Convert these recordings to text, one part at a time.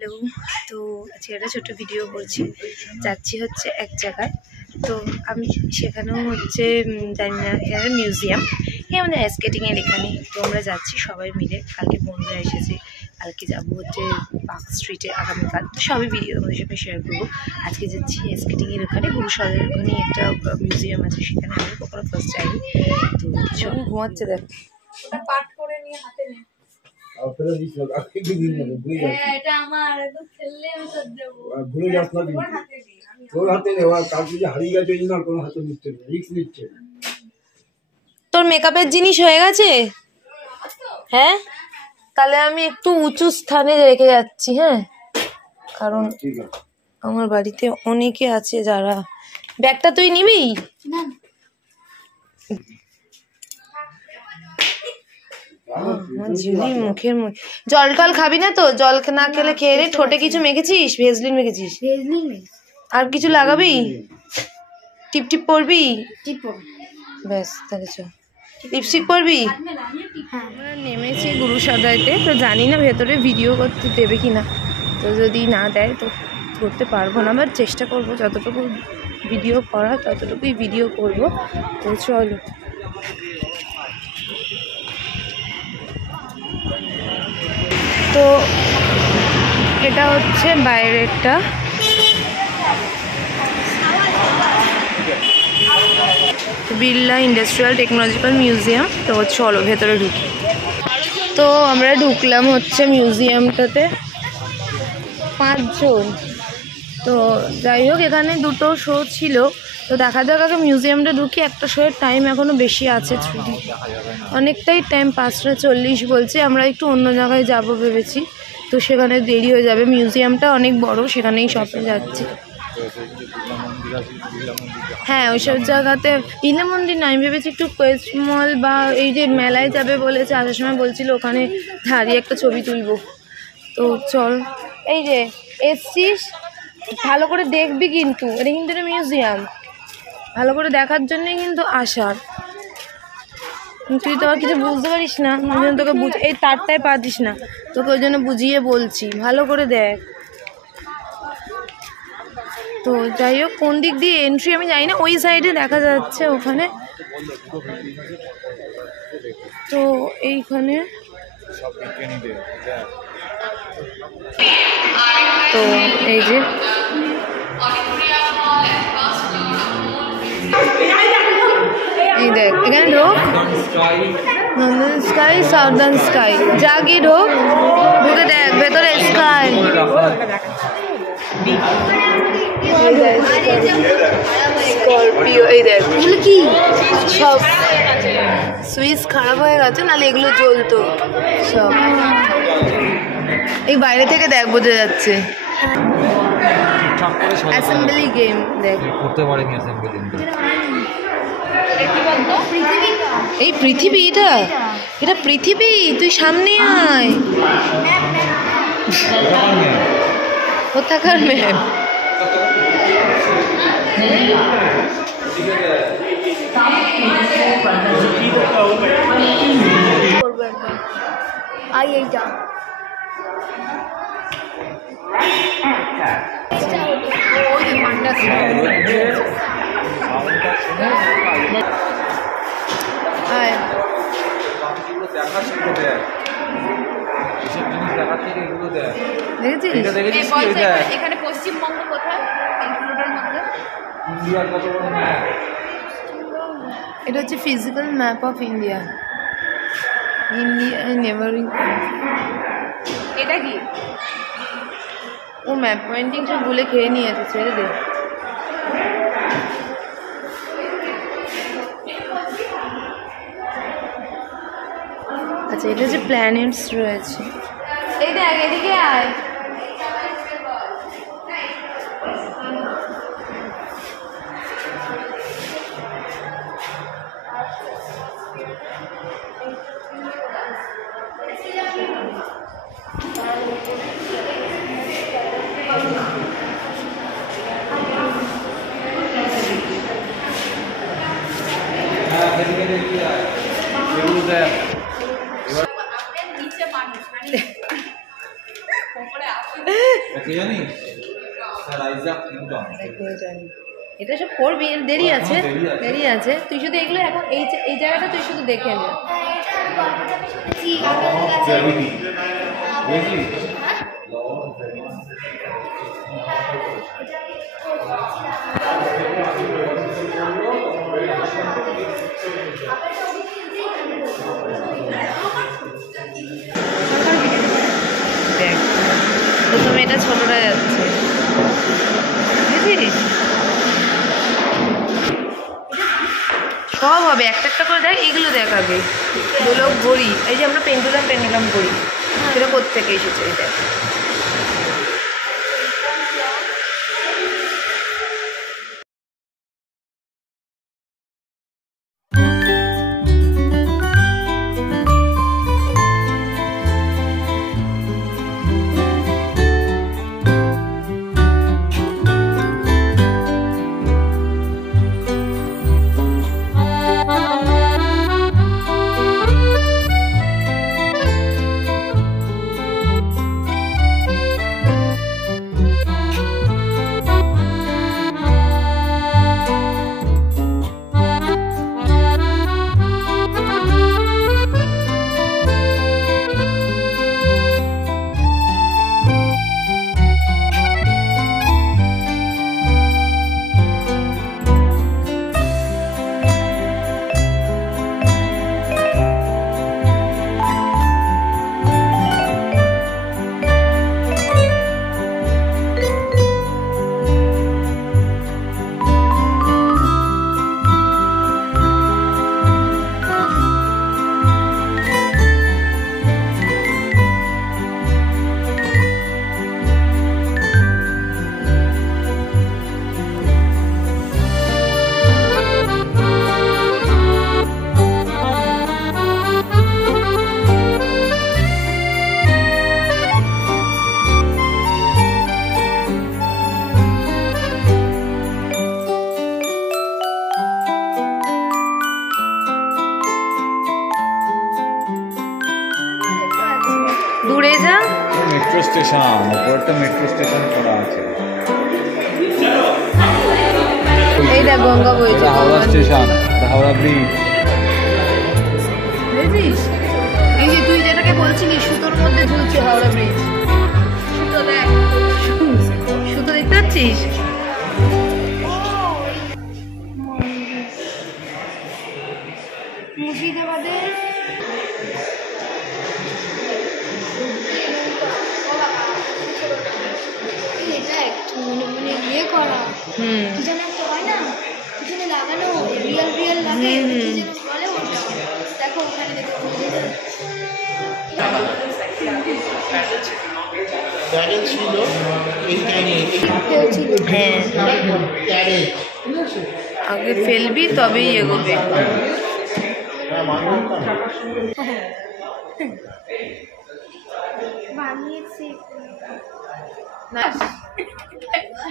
Hello, তো আজকে একটা ছোট্ট ভিডিও করছি। যাচ্ছি হচ্ছে এক জায়গায়, তো আমি সেখানেও হচ্ছে জানি না, এখানে মিউজিয়াম, আমাদের স্কেটিংয়ের এখানে। তো আমরা যাচ্ছি সবাই মিলে, কালকে বন্ধুরা এসেছে, কালকে যাবো হচ্ছে পার্ক স্ট্রিটে আগামীকাল। তো সবই ভিডিও তোমাদের সাথে শেয়ার করবো। আজকে যাচ্ছি স্কেটিংয়ের ওখানে, গুরুসদের ওখানে একটা মিউজিয়াম আছে, সেখানে আমি কখনো ফার্স্ট যাইনি। তো যখন ঘুমাচ্ছে দেখ, ওটা পাঠ করে নিয়ে হাতে নিয়ে এটা আমার তো খেললে আমি তো দেব ভুলে যাস না তোর হাতে দেওয়া কালকে যে হারিয়ে গেছে এই না কোনো হাতে নিচ্ছে রিস্ক নিচ্ছে। তোর মেকআপের জিনিস হয়ে গেছে? হ্যাঁ, তাহলে আমি একটু উঁচু স্থানে রেখে যাচ্ছি। হ্যাঁ, কারণ আমার বাড়িতে অনেকে আছে যারা। ব্যাগটা তুই নিবি না? মুখের জল টল খাবি না তো? জল না খেলে খেয়ে রে। ঠোঁটে কিছু মেখেছিস? ভেজলিন মেখেছিস? আর কিছু লাগাবি? টিপ টিপ পরবি? ব্যাস তাহলে চ। লিপস্টিক পরবি? আমরা নেমেছি গুরুসদাইতে, তো জানি না ভেতরে ভিডিও করতে দেবে কিনা। তো যদি না দেয় তো করতে পারবো না, আবার চেষ্টা করবো যতটুকু ভিডিও করা ততটুকুই ভিডিও করব। তো চলো। তো এটা হচ্ছে বাইরেরটা, বিড়লা ইন্ডাস্ট্রিয়াল টেকনোলজিক্যাল মিউজিয়াম। তো চলো ভেতরে ঢুকি। তো আমরা ঢুকলাম হচ্ছে মিউজিয়ামটাতে 5 জন। তো যাই হোক, এখানে দুটো শো ছিল, তো দেখা যাক আগে মিউজিয়ামটা ঢুকি। একটা শোয়ের টাইম এখনও বেশি আছে, অনেকটাই টাইম, 5টা 40 বলছে। আমরা একটু অন্য জায়গায় যাব ভেবেছি, তো সেখানে দেরি হয়ে যাবে। মিউজিয়ামটা অনেক বড়, সেখানেই শপে যাচ্ছি। হ্যাঁ, ওইসব জায়গাতে বিড়লা মন্দির না, আমি ভেবেছি একটু কোয়েস্ট মল বা এই যে মেলায় যাবে বলেছে, আসার সময় বলছিল ওখানে দাঁড়িয়ে একটা ছবি তুলবো। তো চল, এই যে এসছিস ভালো করে দেখবি কিন্তু, এটা কিন্তু একটা মিউজিয়াম, ভালো করে দেখার জন্যই কিন্তু আসার। তুই তো আর কিছু বুঝতে পারিস না, ওই জন্য তোকে এই তারটায় পারিস না, তোকে ওই জন্য বুঝিয়ে বলছি, ভালো করে দেখ। তো যাই হোক, কোন দিক দিয়ে এন্ট্রি আমি জানি না, ওই সাইডে দেখা যাচ্ছে ওখানে। তো এইখানে তো এই যে এই দেখ, এখানে ঢোক, নন্দন স্কাই, সাউদার্ন স্কাই, যা গিয়ে ঢোক, ঢুকে দেখ ভেতরে স্কাই। স্করপিও, এই দেখ কি সব সুইচ খারাপ হয়ে গেছে, নাহলে এগুলো জ্বলতো সব। এই বাইরে থেকে দেখ, বোঝা যাচ্ছে অ্যাসেম্বলি গেম। দেখ করতে পারেনি অ্যাসেম্বলি। এই পৃথিবী, এটা পৃথিবী, তুই সামনে আয়। কোথাকার ম্যাপ? এখানে পশ্চিমবঙ্গ কোথায়? এটা হচ্ছে physical map of India, নেভারিং country. এটা কি? ও ম্যাপ পয়েন্টিং সব ভুলে খেয়ে নিয়েছে, ছেড়ে দে। আচ্ছা, এটা যে প্ল্যানেটস রয়েছে। এই দেখ, এদিকে আয়। এটা সব করবি, দেরি আছে, দেরি আছে। তুই শুধু এগুলো এখন এই জায়গাটা তুই শুধু দেখে নে। প্রথমে এটা ছোটটা যাচ্ছে, বুঝিস? সব হবে একটা একটা করে। দেখ এইগুলো দেখ আগে, দোলক ঘড়ি, এই যে আমরা পেন্ডুলাম করি, সেটা কোত্থেকে এসেছে এই দেখ। দূরে যা, মেট্রো স্টেশন, উপরটা মেট্রো স্টেশন করা আছে। এই দেখ গঙ্গা বইছে, হাওড়া স্টেশন, হাওড়া ব্রিজ, বুঝিস? এই যে তুই যেটাকে বলছিলি সুতোর মধ্যে ঝুলছে হাওড়া ব্রিজ, সুতো দেখ, সুতো দেখতে পাচ্ছিস? মুর্শিদাবাদের ইয়ে করা, কি যেন একটা হয় না, পিছনে লাগানো রিয়েল লাগে, কি যেন বলে ওটা। দেখো ওখানে দেখো ছিল এইখানে, হ্যাঁ আগে ফেলবি তবেই এগোবে।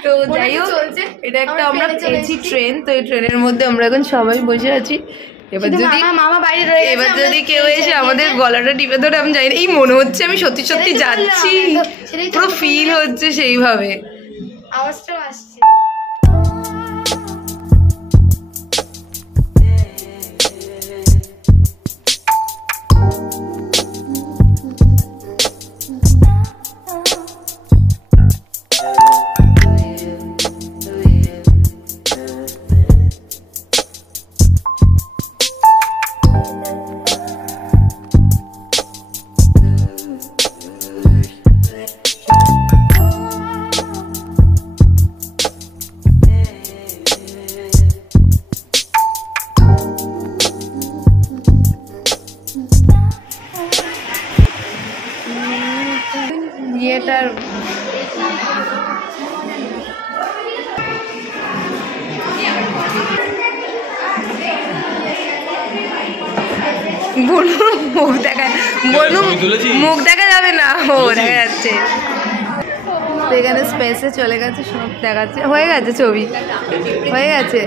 তো যাই হোক, এটা একটা আমরা পেয়েছি ট্রেন। তো এই ট্রেনের মধ্যে আমরা এখন সবাই বসে আছি। এবার যদি মামা বাইরে রয়ে গেছে, এবার যদি কেউ এসে আমাদের গলাটা টিপে ধরে, আমি জানি না, এই মনে হচ্ছে আমি সত্যি সত্যি যাচ্ছি, পুরো ফিল হচ্ছে সেইভাবে। আওয়াজটাও আসছে। ইয়েটার বলুন মুখ দেখা, বলুন মুখ দেখা যাবে না, ও দেখা যাচ্ছে। তো এখানে স্পেসে চলে গেছে, সব দেখাচ্ছে, হয়ে গেছে ছবি, হয়ে গেছে।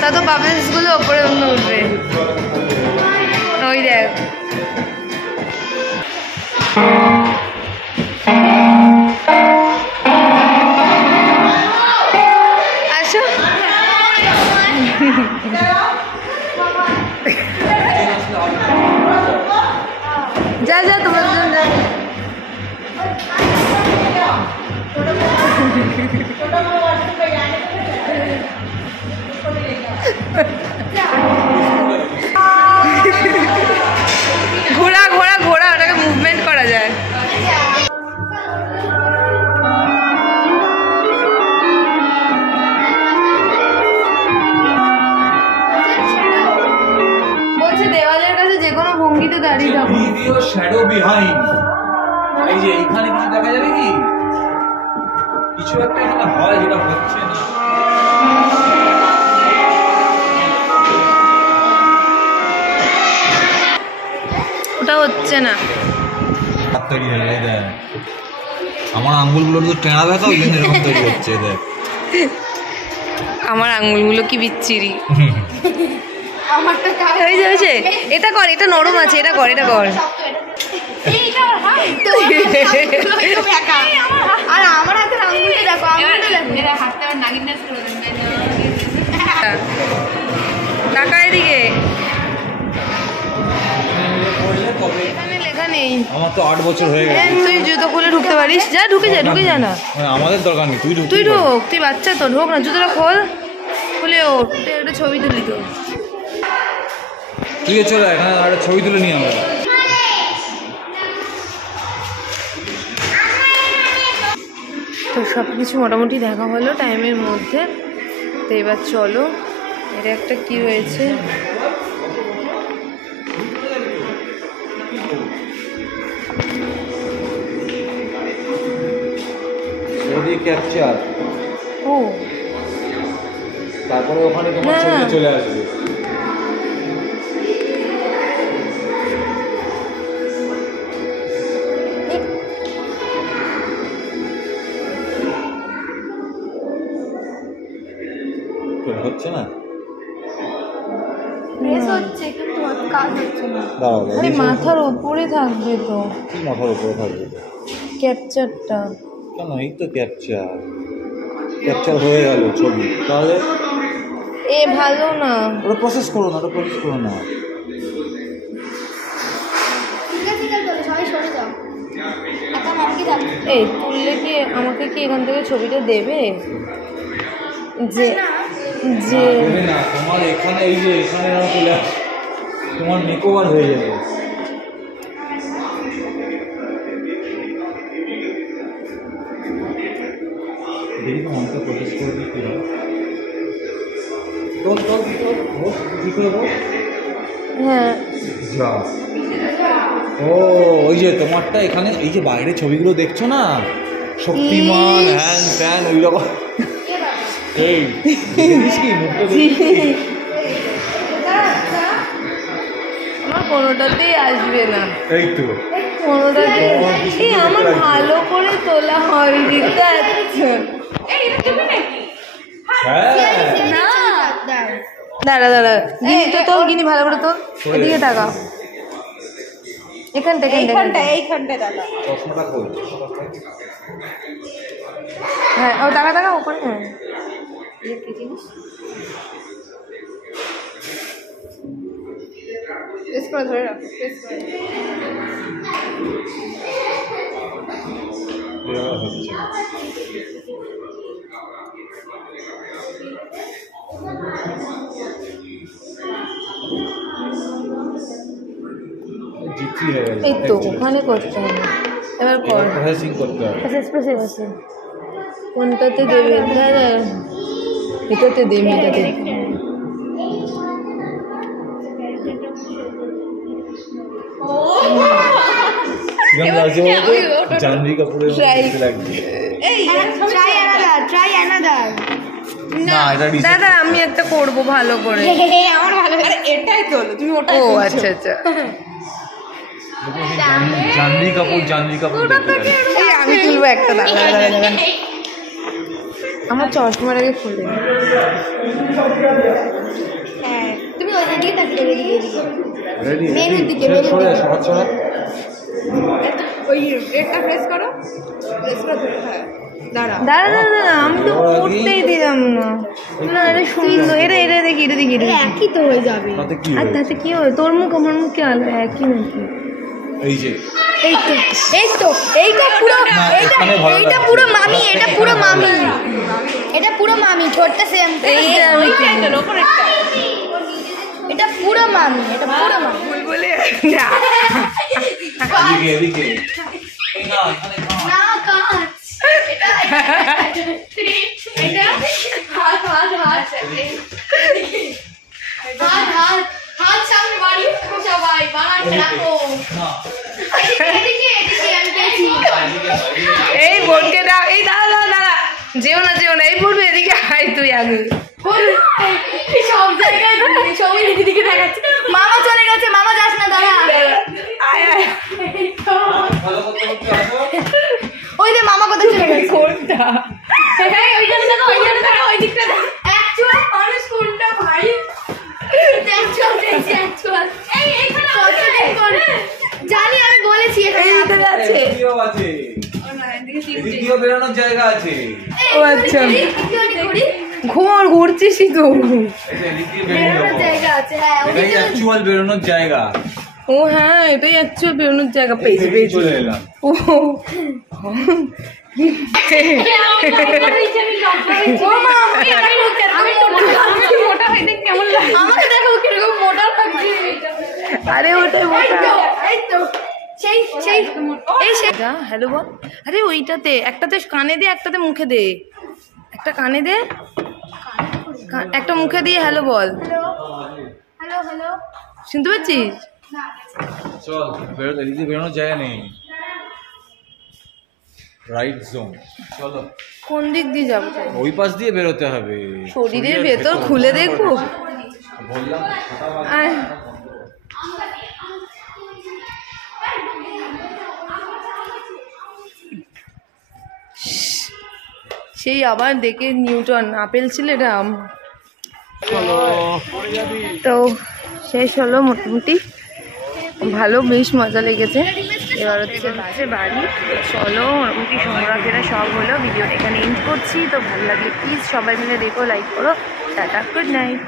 তা তো বাবলসগুলো ওপরে অন্য উঠবে, ওই দেখ। যা যা তোমার দুজন যা। ঘোড়া ঘোড়া ঘোড়া, ওটাকে মুভমেন্ট করা যায়। বলছে দেওয়ালের কাছে যে কোনো ভঙ্গিতে দাঁড়িয়ে থাকো। ভিডিও শ্যাডো বিহাইন্ড, এই যে এখানে কিছু দেখা যাবে কি, কিছু একটা এখানে হয় যেটা হচ্ছে না। ওটা হচ্ছে না। হাত তৈরি হয়ে যায় দেখ, আমার আঙ্গুলগুলো তো টেঁড়া ব্যথা, ওই জন্য এরকম তৈরি হচ্ছে দেখ। আমার আঙ্গুলগুলো কি বিচ্ছিরি। আমারটা কাজ হয়েছে হয়েছে, এটা কর, এটা নরম আছে, এটা কর, এটা কর। আর আমার হাতের আঙুলটা দেখো, আঙুলটা দেখো। হাতটা নাগিনাস করে দেন। টাকা এদিকে এখানে লেখা নেই। আমার তো 8 বছর হয়ে গেছে। তুই জুতো খুলে ঢুকতে পারিস, যা ঢুকে যা, ঢুকে যা না। মানে আমাদের দরকার নেই, তুই ঢুক। তুই ঢোক, তুই বাচ্চা তো, ঢোক না, জুতোটা খোল, খুলে ও একটা ছবি তুলি তো। তুই চলে এখানে একটা ছবি তুলে নিই আমরা। তো সব কিছু মোটামুটি দেখা হলো টাইমের মধ্যে। তো এবার চলো, এটা একটা কি হয়েছে, ক্যাপচার, ও তারপরে ওখানে তোমার হ্যাঁ। ছবিটা চলে আসবে। হচ্ছে না, প্রেস হচ্ছে কিন্তু কাজ হচ্ছে না। দাঁড়াও আরে মাথার উপরে থাকবে তো কি মাথার উপরে থাকবে ক্যাপচারটা। কেন? এই তো ক্যাপচার, ক্যাপচার হয়ে গেল ছবি, তাহলে এ ভালো না। ওটা প্রসেস করো না, ওটা প্রসেস করো না। ঠিক আছে ঠিক আছে, সবাই সরে যাও। এখন আর কি যাবে? এই তুললে কি আমাকে কি এখান থেকে ছবিটা দেবে? যে যে দেবে না, তোমার এখানে এই যে এখানে না চলে আসে, তোমার মেকওভার হয়ে যাবে। দেখি তো আমাকে প্রসেস করে দিতে হবে। তোর তোর তোর বস কি করে বস হ্যাঁ যা। ও ওই যে তোমারটা এখানে এই যে বাইরে ছবিগুলো দেখছো না, শক্তিমান হ্যান ত্যান ওই রকম। এই দেখিস কি মুখটা দেখিস? আমার কোনোটাতেই আসবে না, এই তো কোনোটাতেই। এই আমার ভালো করে তোলা হয়, দিতে যাচ্ছে। হ্যাঁ না দাঁড়া দাঁড়া, গিনি তো তোল, গিনি ভালো করে তোল, এদিকে টাকা, এখানটা এইখানটা দাদা। চশমাটা খোল। হ্যাঁ ও টাকা টাকা ওপরে। হ্যাঁ ধরে রাখ, এবার হচ্ছে জিপি হয়ে গেছে। এই তো ওখানে করতে হবে, এবার কর। প্রসেসিং করতে হবে। আছে কোনটাতে দেবে দাদা? এটাতে দেবে, এটাতে কিরম লাগছে বলতো? জাহ্নবী কাপুরের মতো Try. দেখতে লাগছে। Try another. না এটা ডিসেন্ট। দাদা আমি একটা করব ভালো করে। আমার ভালো লাগে। এটাই তো তুমি ওটা। ও আচ্ছা আচ্ছা, জাহ্নবী কাপুর দেখতে লাগছে। এই আমি তুলবো একটা, দাদা দাদা দাদা আমার চশমার আগে খুলে। হ্যাঁ তুমি ওদিকে তাকিয়ে এদিকে রেডি মেনুর দিকে, রেডি মেনুর সরে দিকে। সরাত সরাত। ওই রেডটা প্রেস করো, প্রেস করে হ্যাঁ দাঁড়া দাঁড়া দাঁড়া দাঁড়া, আমি তো করতেই দিলাম না। না এটা সুন্দর, এটা দেখি, এটা দেখি, এটা দেখি। একই তো হয়ে যাবে। তাতে কি আর হয়েছে? তাতে কি হয়? তোর মুখ আমার মুখ কি আলাদা? একই নাকি? এই যে এই তো এইটা পুরো এইটা এখানে ভালো এইটা লাগছে। পুরো মামি, এটা পুরো মামি, এটা পুরো মামি, ছোটটা সেম। এটা পুরো মামি, এটা পুরো মামি। বুলবুলি এদিকে এদিকে এই না এখানে না কাজ এটা এটা হাত সামনে বাড়ি সবাই বাড়ি রাখো। না এদিকে আমি পেয়েছি। এই বোনকে দাও, এই দাঁড়া, যেও না এই বলবে এদিকে আয় তুই আগে। সব জায়গায় সবাই এদিকে দেখাচ্ছে। মামা চলে গেছে, মামা যাস না দাদা। আয় ভালো করতে করতে আসো ওই যে মামা কোথায় চলে গেছে? কোনটা? ওইখানে দেখো, ওই দিকটা দেখো। অ্যাকচুয়াল মানুষ কোনটা ভাই? অ্যাকচুয়াল এই এখানে জানি, আমি বলেছি এখানে এই ভিতরে আছে। এদিকেও আছে এদিকেও বেরোনোর জায়গা আছে ও আচ্ছা, ঘুরি ঘুরছিসই তো। এই যে এদিক দিয়ে বেরিয়ে বেরোনোর যাবো জায়গা আছে। হ্যাঁ এটাই ওদিকে অ্যাকচুয়াল বেরোনোর জায়গা ও হ্যাঁ, এটাই অ্যাকচুয়াল বেরোনোর জায়গা। এই পেয়েছি দিকেই চলে এলাম ও আমাকে দেখো কিরকম মোটা লাগছে। আরে ওটাই মোটা। এই তো সেই সেই এই সেই হ্যালো বল। আরে ওইটাতে একটাতে কানে দে, একটাতে মুখে দে। একটা কানে দে, একটা মুখে দিয়ে হ্যালো বল। Hello hello. শুনতে পাচ্ছিস? চল বেরো, এদিক দিয়ে বেরোনোর জায়গা নেই। রাইট জোন, চলো কোন দিক দিয়ে যাবো? ওই পাশ দিয়ে বেরোতে হবে। শরীরের ভেতর খুলে দেখবো। বললাম আয়। সেই আবার দেখে নিউটন, আপেল ছিল এটা আম। তো শেষ হলো মোটামুটি, ভালো বেশ মজা লেগেছে। এবার হচ্ছে বাড়ি। চলো মোটামুটি সংগ্রাফেরা সব হলো, ভিডিওটা এখানে এন্ড করছি। তো ভালো লাগলে প্লিজ সবাই মিলে দেখো, লাইক করো। Tata, good night.